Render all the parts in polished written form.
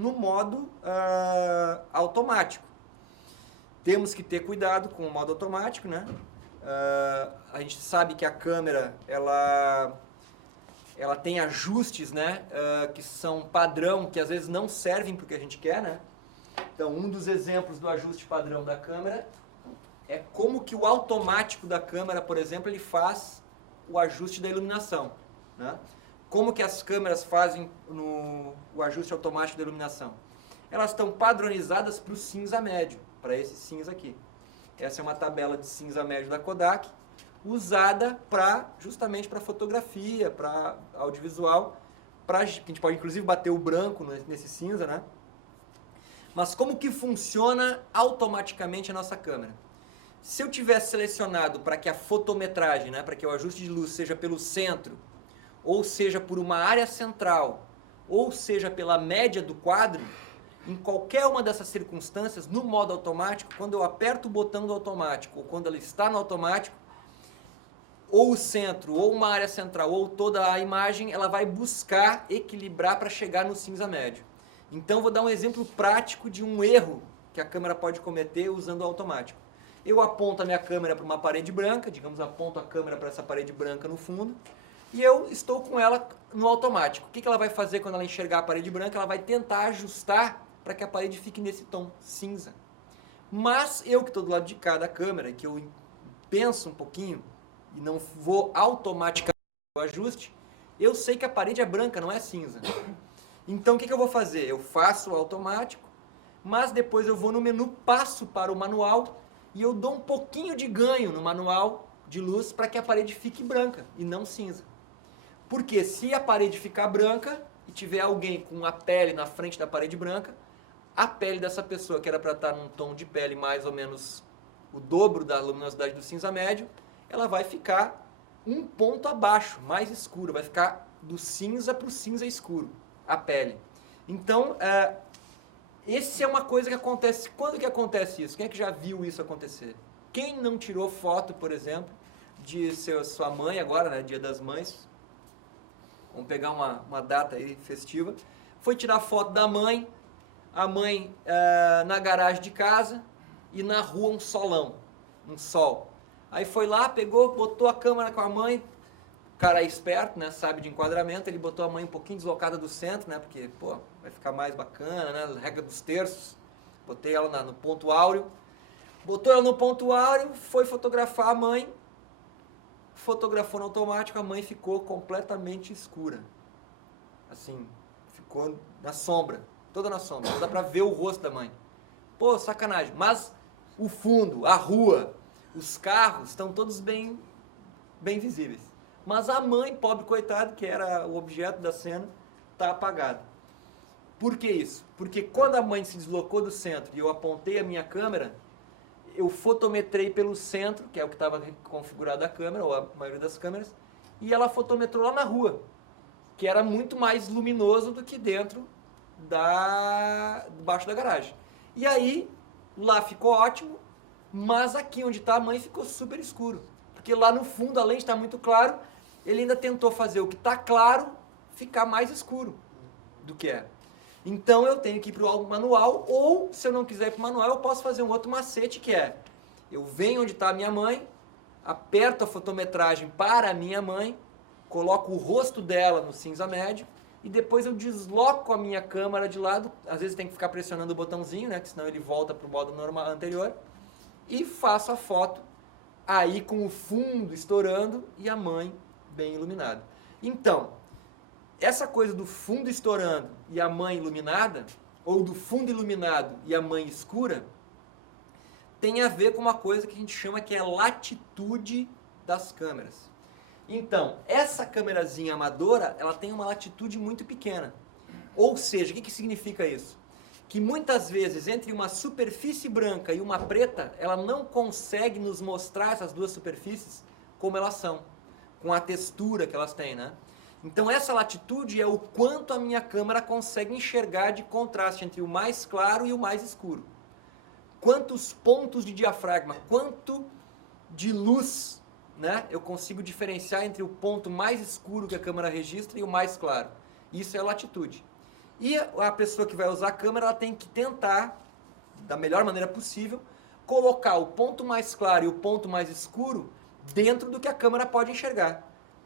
no modo automático. Temos que ter cuidado com o modo automático, né? A gente sabe que a câmera, ela tem ajustes, né, que são padrão, que às vezes não servem para o que a gente quer, né? Então, um dos exemplos do ajuste padrão da câmera é como que o automático da câmera, por exemplo, ele faz o ajuste da iluminação, né? Como que as câmeras fazem o ajuste automático da iluminação? Elas estão padronizadas para o cinza médio, para esse cinza aqui. Essa é uma tabela de cinza médio da Kodak, usada justamente para fotografia, para audiovisual, a gente pode inclusive bater o branco nesse cinza, né? Mas como que funciona automaticamente a nossa câmera? Se eu tivesse selecionado para que a fotometragem, né, para que o ajuste de luz seja pelo centro, ou seja por uma área central, ou seja pela média do quadro, em qualquer uma dessas circunstâncias, no modo automático, quando eu aperto o botão do automático, ou quando ela está no automático, ou o centro, ou uma área central, ou toda a imagem, ela vai buscar equilibrar para chegar no cinza médio. Então, vou dar um exemplo prático de um erro que a câmera pode cometer usando o automático. Eu aponto a minha câmera para uma parede branca, digamos, aponto a câmera para essa parede branca no fundo, e eu estou com ela no automático. O que ela vai fazer quando ela enxergar a parede branca? Ela vai tentar ajustar para que a parede fique nesse tom cinza. Mas eu que estou do lado de cá da câmera, que eu penso um pouquinho, e não vou automaticamente o ajuste, eu sei que a parede é branca, não é cinza. Então o que eu vou fazer? Eu faço o automático, mas depois eu vou no menu, passo para o manual e eu dou um pouquinho de ganho no manual de luz para que a parede fique branca e não cinza. Porque se a parede ficar branca e tiver alguém com a pele na frente da parede branca, a pele dessa pessoa que era para estar num tom de pele mais ou menos o dobro da luminosidade do cinza médio, ela vai ficar um ponto abaixo, mais escuro, vai ficar do cinza para o cinza escuro, a pele. Então, essa é uma coisa que acontece. Quando que acontece isso? Quem é que já viu isso acontecer? Quem não tirou foto, por exemplo, de sua mãe agora, né, Dia das Mães, vamos pegar uma data aí festiva, foi tirar foto da mãe, a mãe na garagem de casa e na rua um solão, um sol. Aí foi lá, pegou, botou a câmera com a mãe, o cara é esperto, né, sabe de enquadramento, ele botou a mãe um pouquinho deslocada do centro, né, porque, pô, vai ficar mais bacana, né, regra dos terços, botei ela no ponto áureo, botou ela no ponto áureo, foi fotografar a mãe, fotografou no automático, a mãe ficou completamente escura, assim, ficou na sombra, toda na sombra, não dá pra ver o rosto da mãe. Pô, sacanagem, mas o fundo, a rua, os carros estão todos bem visíveis. Mas a mãe, pobre coitada, que era o objeto da cena, está apagada. Por que isso? Porque quando a mãe se deslocou do centro e eu apontei a minha câmera, eu fotometrei pelo centro, que é o que estava configurado a câmera, ou a maioria das câmeras, e ela fotometrou lá na rua, que era muito mais luminoso do que dentro debaixo da garagem. E aí, lá ficou ótimo, mas aqui onde está a mãe ficou super escuro. Porque lá no fundo, além de estar muito claro, ele ainda tentou fazer o que está claro ficar mais escuro do que é. Então eu tenho que ir para o manual, ou se eu não quiser ir para o manual, eu posso fazer um outro macete que é, eu venho onde está a minha mãe, aperto a fotometragem para a minha mãe, coloco o rosto dela no cinza médio, e depois eu desloco a minha câmera de lado, às vezes tem que ficar pressionando o botãozinho, né, que senão ele volta para o modo normal anterior, e faço a foto aí com o fundo estourando e a mãe bem iluminada. Então, essa coisa do fundo estourando e a mãe iluminada, ou do fundo iluminado e a mãe escura, tem a ver com uma coisa que a gente chama que é latitude das câmeras. Então, essa câmerazinha amadora, ela tem uma latitude muito pequena. Ou seja, o que significa isso? Que muitas vezes entre uma superfície branca e uma preta, ela não consegue nos mostrar essas duas superfícies como elas são, com a textura que elas têm, né? Então essa latitude é o quanto a minha câmera consegue enxergar de contraste entre o mais claro e o mais escuro. Quantos pontos de diafragma, quanto de luz, né, eu consigo diferenciar entre o ponto mais escuro que a câmera registra e o mais claro. Isso é a latitude. E a pessoa que vai usar a câmera, ela tem que tentar, da melhor maneira possível, colocar o ponto mais claro e o ponto mais escuro dentro do que a câmera pode enxergar.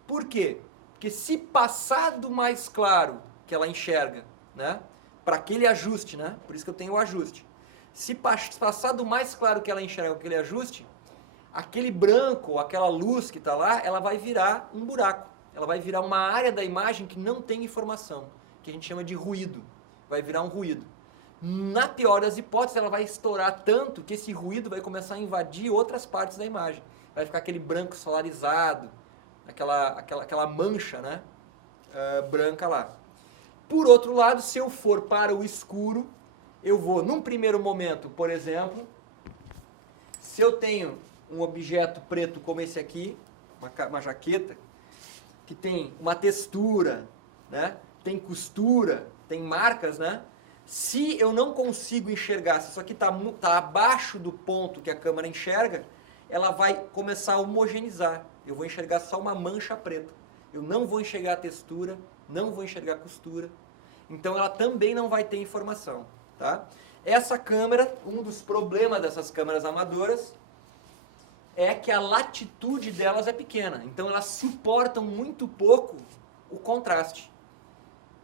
Por quê? Porque se passar do mais claro que ela enxerga, né, para aquele ajuste, né, por isso que eu tenho o ajuste, se passar do mais claro que ela enxerga com aquele ajuste, aquele branco, aquela luz que está lá, ela vai virar um buraco. Ela vai virar uma área da imagem que não tem informação, que a gente chama de ruído. Vai virar um ruído. Na pior das hipóteses, ela vai estourar tanto que esse ruído vai começar a invadir outras partes da imagem. Vai ficar aquele branco solarizado, aquela mancha, né, branca lá. Por outro lado, se eu for para o escuro, eu vou, num primeiro momento, por exemplo, se eu tenho um objeto preto como esse aqui, uma jaqueta, que tem uma textura, né, tem costura, tem marcas, né? Se eu não consigo enxergar, se isso aqui está abaixo do ponto que a câmera enxerga, ela vai começar a homogeneizar. Eu vou enxergar só uma mancha preta. Eu não vou enxergar a textura, não vou enxergar a costura. Então ela também não vai ter informação. Tá? Essa câmera, um dos problemas dessas câmeras amadoras é que a latitude delas é pequena. Então elas suportam muito pouco o contraste.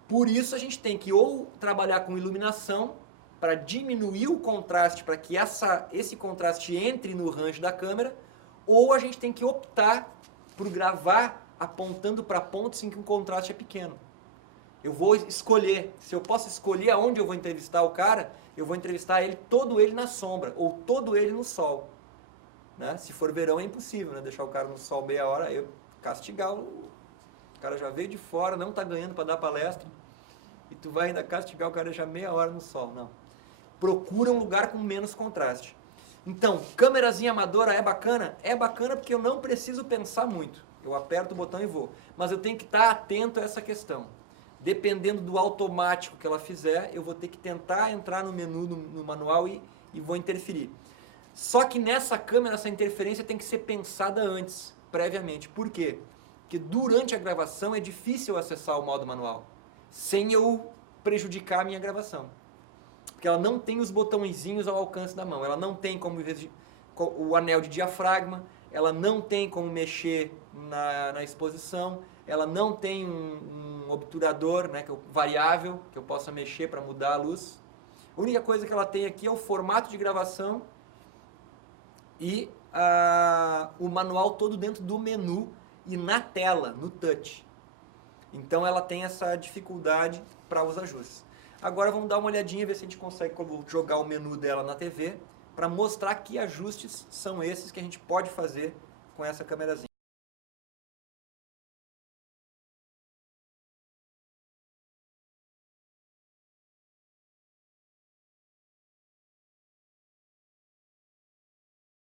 Por isso a gente tem que ou trabalhar com iluminação para diminuir o contraste, para que esse contraste entre no range da câmera, ou a gente tem que optar por gravar apontando para pontos em que o contraste é pequeno. Eu vou escolher, se eu posso escolher aonde eu vou entrevistar o cara, eu vou entrevistar ele, todo ele na sombra, ou todo ele no sol. Né? Se for verão é impossível, né? Deixar o cara no sol meia hora, eu castigar o cara já veio de fora, não está ganhando para dar palestra, e tu vai ainda castigar o cara já meia hora no sol, não. Procura um lugar com menos contraste. Então, câmerazinha amadora é bacana? É bacana porque eu não preciso pensar muito. Eu aperto o botão e vou. Mas eu tenho que estar atento a essa questão. Dependendo do automático que ela fizer, eu vou ter que tentar entrar no menu, no manual e vou interferir. Só que nessa câmera, essa interferência tem que ser pensada antes, previamente. Por quê? Porque durante a gravação é difícil acessar o modo manual, sem eu prejudicar a minha gravação. Porque ela não tem os botõezinhos ao alcance da mão, ela não tem como o anel de diafragma, ela não tem como mexer na exposição, ela não tem um obturador, né, que é variável, que eu possa mexer para mudar a luz. A única coisa que ela tem aqui é o formato de gravação e o manual todo dentro do menu e na tela, no touch. Então ela tem essa dificuldade para os ajustes. Agora vamos dar uma olhadinha, ver se a gente consegue jogar o menu dela na TV para mostrar que ajustes são esses que a gente pode fazer com essa câmerazinha.